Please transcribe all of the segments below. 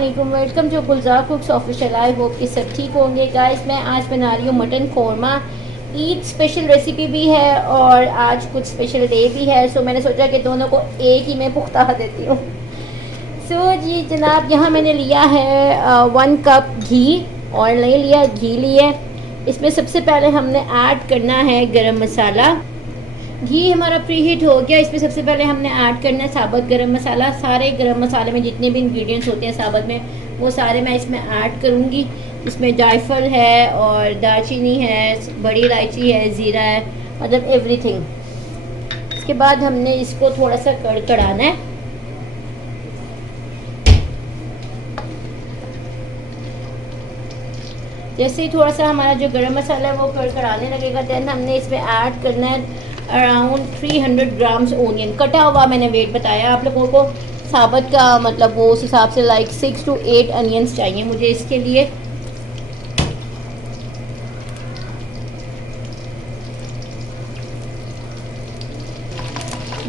अस्सलामुअलैकुम, welcome to Gulzar cooks official. I hope कि सब ठीक होंगे गाइस। मैं आज बना रही हूँ mutton korma. Eid special recipe भी है और आज कुछ स्पेशल डे भी है, सो मैंने सोचा कि दोनों को एक ही में पुख्ता देती हूँ। सो जी जनाब, यहाँ मैंने लिया है 1 कप घी। ऑयल नहीं लिया, घी लिया। इसमें सबसे पहले हमने ऐड करना है गरम मसाला। घी हमारा प्री हीट हो गया। इसमें सबसे पहले हमने ऐड करना है साबुत गरम मसाला। सारे गरम मसाले में जितने भी इंग्रेडिएंट्स होते हैं साबुत में, वो सारे मैं इसमें ऐड करूँगी। इसमें जायफल है और दालचीनी है, बड़ी इलायची है, ज़ीरा है, मतलब एवरीथिंग। इसके बाद हमने इसको थोड़ा सा कड़कड़ाना है। जैसे ही थोड़ा सा हमारा जो गरम मसाला है वो कड़कड़ाने लगेगा, देन हमने इसमें ऐड करना है अराउंड 300 ग्राम्स ओनियन कटा हुआ। मैंने वेट बताया आप लोगों को साबुत का, मतलब वो उस हिसाब से लाइक 6 to 8 अनियंस चाहिए मुझे इसके लिए।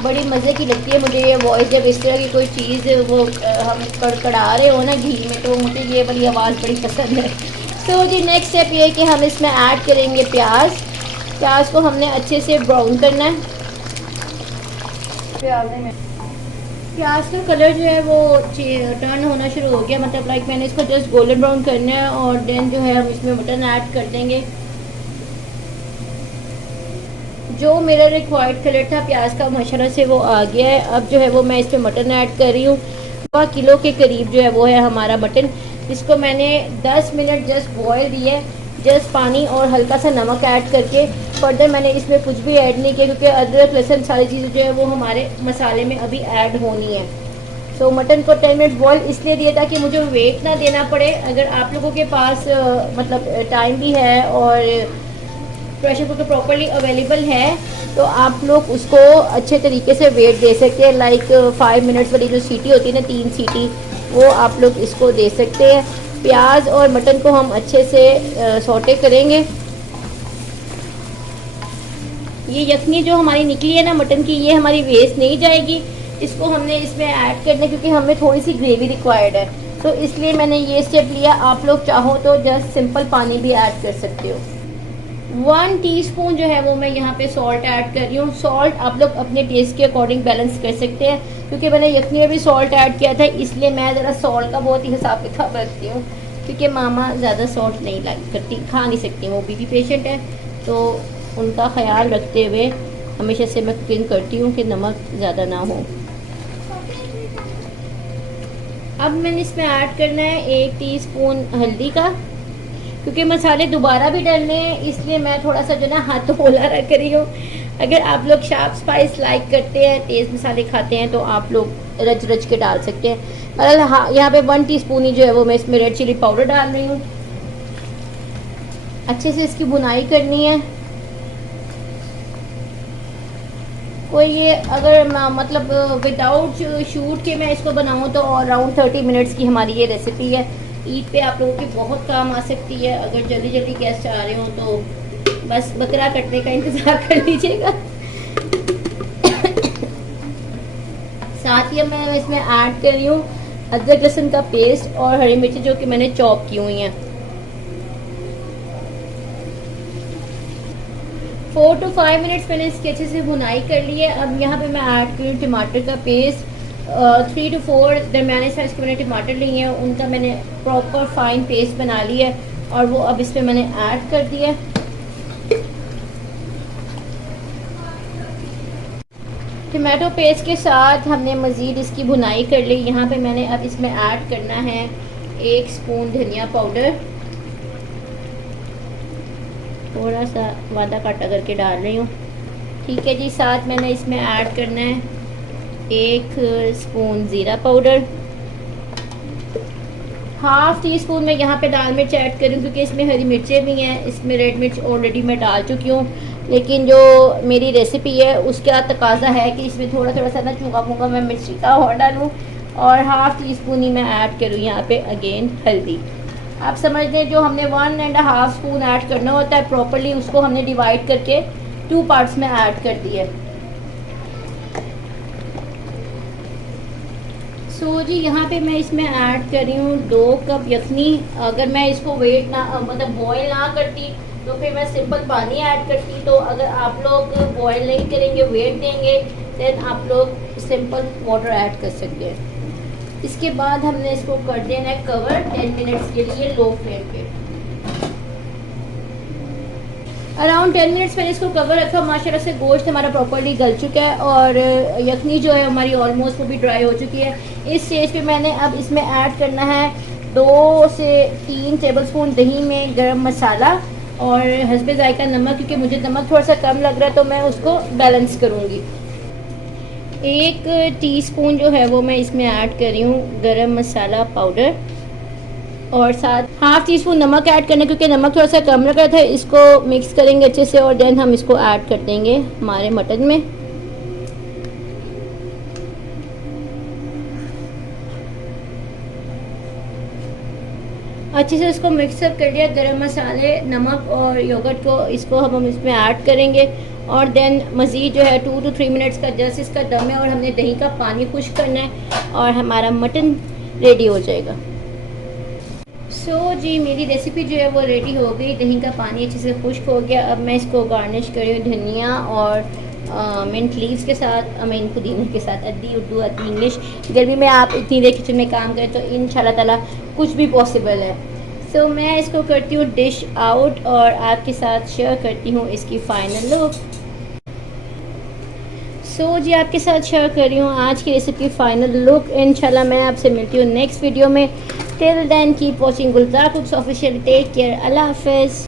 बड़ी मज़े की लगती है मुझे ये वॉइस, जब इस तरह की कोई चीज़ वो हम कड़कड़ा रहे हो ना घी में, तो मुझे ये वाली आवाज़ बड़ी पसंद है। तो जी नेक्स्ट स्टेप ये है कि हम इसमें ऐड करेंगे प्याज। प्याज को हमने अच्छे से ब्राउन करना है। प्याज का कलर जो है वो टर्न होना शुरू हो गया, मतलब लाइक मैंने इसको जस्ट गोल्डन ब्राउन करना है और देन जो है हम इसमें मटन ऐड कर देंगे। जो मेरा रिक्वायर्ड कलर था प्याज का माशाल्लाह से वो आ गया है। अब जो है वो मैं इसमें मटन ऐड कर रही हूँ। 1 किलो के करीब जो है वो है हमारा मटन, जिसको मैंने 10 मिनट जस्ट बॉयल दिया है, जस्ट पानी और हल्का सा नमक ऐड करके। फर्दर मैंने इसमें कुछ भी ऐड नहीं किया क्योंकि अदरक लहसुन सारी चीज़ें जो है वो हमारे मसाले में अभी ऐड होनी है। तो मटन को 10 मिनट बॉयल इसलिए दिया ताकि मुझे वेट ना देना पड़े। अगर आप लोगों के पास मतलब टाइम भी है और प्रेशर कुकर प्रॉपरली अवेलेबल है तो आप लोग उसको अच्छे तरीके से वेट दे सकते हैं। लाइक 5 मिनट्स वाली जो सीटी होती है ना, 3 सीटी, वो आप लोग इसको दे सकते हैं। प्याज और मटन को हम अच्छे से सौटे करेंगे। ये यखनी जो हमारी निकली है ना मटन की, ये हमारी वेस्ट नहीं जाएगी। इसको हमने इसमें ऐड करना है क्योंकि हमें थोड़ी सी ग्रेवी रिक्वायर्ड है, तो इसलिए मैंने ये स्टेप लिया। आप लोग चाहो तो जस्ट सिंपल पानी भी ऐड कर सकते हो। 1 टीस्पून जो है वो मैं यहाँ पे सॉल्ट ऐड कर रही हूँ। सॉल्ट आप लोग अपने टेस्ट के अकॉर्डिंग बैलेंस कर सकते हैं, क्योंकि मैंने यखनी में भी सॉल्ट ऐड किया था, इसलिए मैं ज़रा सॉल्ट का बहुत ही हिसाब किताब रखती हूँ। क्योंकि मामा ज़्यादा सॉल्ट नहीं लाइक करती, खा नहीं सकती, वो बीपी पेशेंट है, तो उनका ख्याल रखते हुए हमेशा से मैं कुकिंग करती हूँ कि नमक ज़्यादा ना हो। अब मैंने इसमें ऐड करना है 1 टीस्पून हल्दी का, क्योंकि मसाले दोबारा भी डालने हैं, इसलिए मैं थोड़ा सा जो ना हाथ होला रख रही हूँ। अगर आप लोग शार्प स्पाइस लाइक करते हैं, तेज़ मसाले खाते हैं, तो आप लोग रच रच के डाल सकते हैं। मतलब हाँ, यहाँ पे 1 टीस्पून ही जो है वो मैं इसमें रेड चिली पाउडर डाल रही हूँ। अच्छे से इसकी बुनाई करनी है। कोई ये अगर मतलब विदाउट शूट के मैं इसको बनाऊँ तो अराउंड 30 मिनट्स की हमारी ये रेसिपी है। ईद पे आप लोगों के बहुत काम आ सकती है। अगर जल्दी जल्दी गेस्ट आ रहे हो तो बस बकरा कटने का इंतज़ार कर लीजिएगा। साथ ही मैं इसमें ऐड कर रही हूँ अदरक लहसुन का पेस्ट और हरी मिर्ची जो कि मैंने चॉप की हुई हैं। 4 to 5 मिनट्स मैंने इसकी अच्छे से भुनाई कर ली है। अब यहाँ पे मैं ऐड कर रही हूँ टमाटर का पेस्ट। 3 to 4 दरमियाने साइज़ के मैंने टमाटर लिए हैं, उनका मैंने प्रॉपर फाइन पेस्ट बना लिया है और वो अब इसमें मैंने ऐड कर दिया। टमाटो पेस्ट के साथ हमने मज़ीद इसकी भुनाई कर ली। यहाँ पे मैंने अब इसमें ऐड करना है 1 स्पून धनिया पाउडर, थोड़ा सा वादा काटा करके डाल रही हूँ, ठीक है जी। साथ मैंने इसमें ऐड करना है 1 स्पून ज़ीरा पाउडर। हाफ़ टी स्पून मैं यहाँ पे लाल मिर्च ऐड करूँ क्योंकि इसमें हरी मिर्चें भी हैं। इसमें रेड मिर्च ऑलरेडी मैं डाल चुकी हूँ, लेकिन जो मेरी रेसिपी है उसका तकाजा है कि इसमें थोड़ा थोड़ा सा ना चूँगा फूँगा मैं मिर्ची का और डालूँ। और हाफ़ टी स्पून ही मैं ऐड करूँ यहाँ पे अगेन हल्दी। आप समझ लें जो हमने 1.5 स्पून ऐड करना होता है प्रॉपरली, उसको हमने डिवाइड करके 2 पार्ट्स में ऐड कर दिया। सो जी यहाँ पे मैं इसमें ऐड कर रही हूँ 2 कप यखनी। अगर मैं इसको वेट ना मतलब बॉयल ना करती तो फिर मैं सिंपल पानी ऐड करती। तो अगर आप लोग बॉयल नहीं करेंगे, वेट देंगे, देन आप लोग सिंपल वाटर ऐड कर सकते हैं। इसके बाद हमने इसको कर देना है कवर 10 मिनट्स के लिए लो फ्लेम पे। अराउंड 10 मिनट्स मैंने इसको कवर रखा। माशाल्लाह से गोश्त हमारा प्रॉपर्ली गल चुका है और यखनी जो है हमारी ऑलमोस्ट वो भी ड्राई हो चुकी है। इस स्टेज पे मैंने अब इसमें ऐड करना है 2 से 3 टेबलस्पून दही में गरम मसाला और हस्बे जायका नमक, क्योंकि मुझे नमक थोड़ा सा कम लग रहा है तो मैं उसको बैलेंस करूँगी। 1 टीस्पून जो है वो मैं इसमें ऐड कर रही हूँ गरम मसाला पाउडर और साथ हाफ टी स्पून नमक ऐड करना, क्योंकि नमक थोड़ा सा कम लग रहा था। इसको मिक्स करेंगे अच्छे से और देन हम इसको ऐड कर देंगे हमारे मटन में। अच्छे से इसको मिक्सअप कर लिया। गरम मसाले, नमक और योगर्ट को इसको हम इसमें ऐड करेंगे और देन मज़ीद जो है 2 to 3 मिनट्स का जस्ट इसका दम है और हमने दही का पानी खुश्क करना है और हमारा मटन रेडी हो जाएगा। सो जी मेरी रेसिपी जो है वो रेडी हो गई। दही का पानी अच्छे से खुश्क हो गया। अब मैं इसको गार्निश कर रही हूँ धनिया और मिंट लीव्स के साथ, पुदीने के साथ। अद्दी उर्दू अद्दी इंग्लिश। गर्मी में आप इतनी देर किचन में काम करें तो इंशाल्लाह ताला कुछ भी पॉसिबल है। सो मैं इसको करती हूँ डिश आउट और आपके साथ शेयर करती हूँ इसकी फ़ाइनल लुक। सो जी आपके साथ शेयर कर रही हूँ आज की रेसिपी फाइनल लुक। इंशाल्लाह मैं आपसे मिलती हूँ नेक्स्ट वीडियो में। Till then keep watching Gulzar cooks official. Take care. अल्लाह हाफिज़।